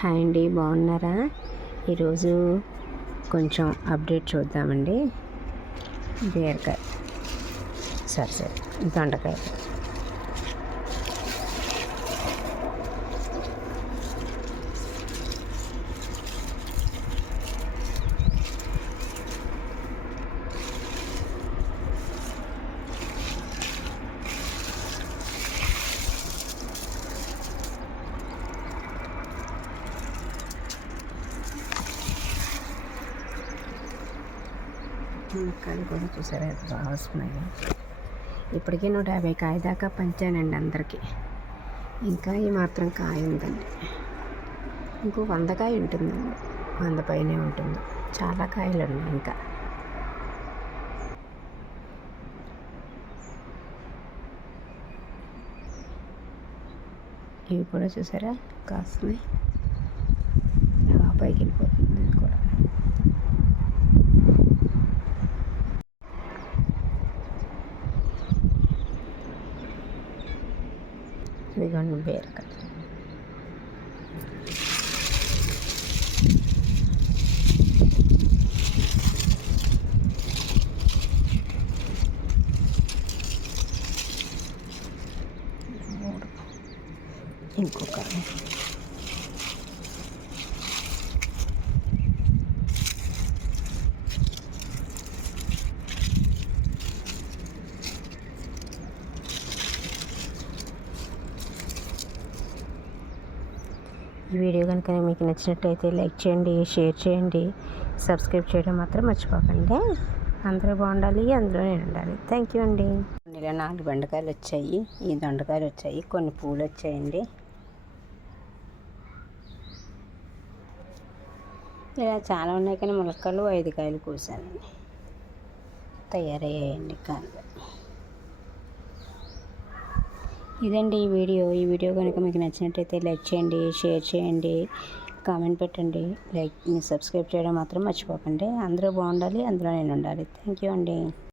Hi అండి, బాగున్నారా? ఈరోజు కొంచెం అప్డేట్ చూద్దామండి. బీరకాయ సరే దొండకాయ ముక్కలు కూడా చూసారా బాగా వస్తున్నాయి. ఇప్పటికీ 150 కాయ దాకా పంచానండి అందరికీ. ఇంకా ఈ మాత్రం కాయ ఉందండి. ఇంకో 100 కాయ ఉంటుందండి, 100 పైనే ఉంటుంది. చాలా కాయలు ఉన్నాయి ఇంకా. ఇవి కూడా చూసారా కాస్తున్నాయి. పైకి వెళ్ళిపోతుంది ఇది కూడా. ఇదిగోండి బీరకాయ. ఇంకొక ఈ వీడియో కనుక మీకు నచ్చినట్టయితే లైక్ చేయండి, షేర్ చేయండి, సబ్స్క్రైబ్ చేయడం మాత్రం మర్చిపోకండి. అందరూ బాగుండాలి, అందులో నేను ఉండాలి. థ్యాంక్ యూ అండి. ఇలా 4 బెండకాయలు వచ్చాయి, ఈ దొండకాయలు వచ్చాయి, కొన్ని పూలు వచ్చాయండి. ఇలా చాలా ఉన్నాయి కానీ ములక్కాయలు 5 కాయలు కోసానండి. తయారయ్యాయండి కాయలు. ఇదండి ఈ వీడియో కనుక మీకు నచ్చినట్టయితే లైక్ చేయండి, షేర్ చేయండి, కామెంట్ పెట్టండి. సబ్స్క్రైబ్ చేయడం మాత్రం మర్చిపోకండి. అందరూ బాగుండాలి, అందులో నేను ఉండాలి. థ్యాంక్ యూ అండి.